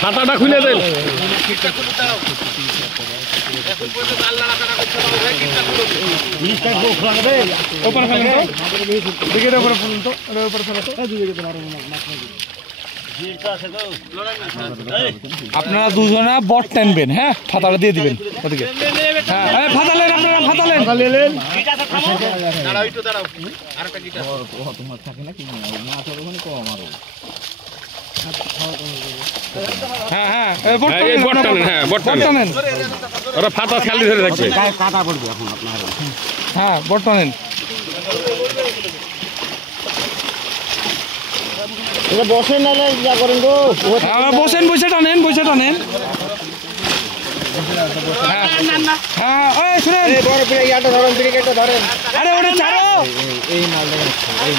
ছাতাটা খুলে দেন। আপনারা দুজনা বট টানবেন, হ্যাঁ ফাতাটা দিয়ে দিবেন ওদিকে। হ্যাঁ ফাতালেন, আপনারা ফাতালেন। হ্যাঁ হ্যাঁ বট টানেন, হ্যাঁ বট টানেন, ওরা ফাতা খালি ধরে থাকবে। হ্যাঁ বট টানেন। বসেন নাহলে ইয়া করেন গো। বসেন, বসে টানেন, বসে টানেন। হ্যাঁ ওই শুনেন, বড় ইয়াটা ধরেন, ব্রিকেটটা ধরেন। আরে ওটা ছাড়ো। এই মালটা এই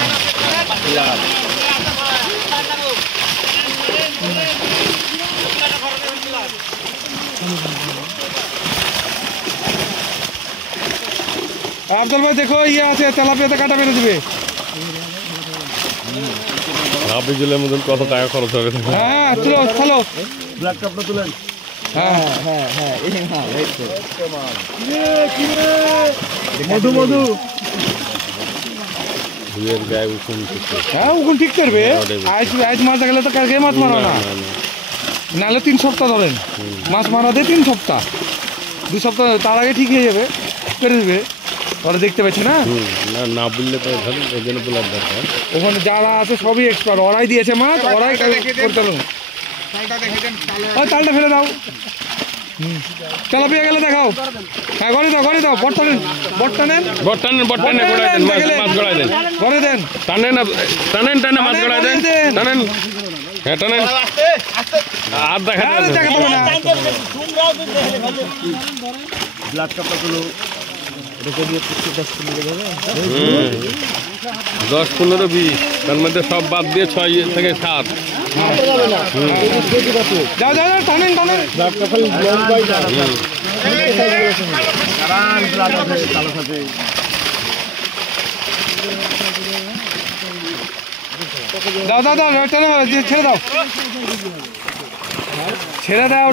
আফজল ভাই দেখো ইয়ে আছে, তেলাপিয়াতে কাটা বেরো দিবে। হাফিজুলের মতন কত টাকা খরচ হবে? হ্যাঁ তুলো, চলো ব্ল্যাক কাপটা তুলেন। হ্যাঁ হ্যাঁ হ্যাঁ এই মাল এই তো মধু মধু দুয়ের গায়ে উকুন করছে। হ্যাঁ উকুন ঠিক করবে। আজ আজ মাছ গেলে তো কালকে মাছ মারো না, নাহলে 3 সপ্তাহ ধরেন মাছ মারা দিয়ে 3 সপ্তাহ 2 সপ্তাহ তার আগে ঠিক হয়ে যাবে, করে দেবে। ওরা দেখতে পাচ্ছি না, না বললে তো এই জন্য বলার দরকার। ওখানে যারা আছে সবই এক্সপার্ট, ওরাই দিয়েছে মাছ, ওরাই করতে পারবে। তালটা ফেলে দাও, তেলাপিয়া গেলে দেখাও। হ্যাঁ গড়ে দাও, গড়ে দাও, বট টানেন, বট টানেন, বট টানেন, বট টানেন, গড়াই দেন, মাছ গড়াই দেন, গড়ে দেন, টানেন, টানেন, টানেন মাছ গড়াই দেন, টানেন, হ্যাঁ টানেন। আর দেখাতে হবে না। ব্ল্যাক কাপটা তুলো। 10-15 20, তার মধ্যে সব বাদ দিয়ে 6 থেকে 7। যাও যাও যাও, টানেন টানেন। দাও দাও দাও, ছেড়ে দাও, ছেড়ে দাও, ছেড়ে দাও।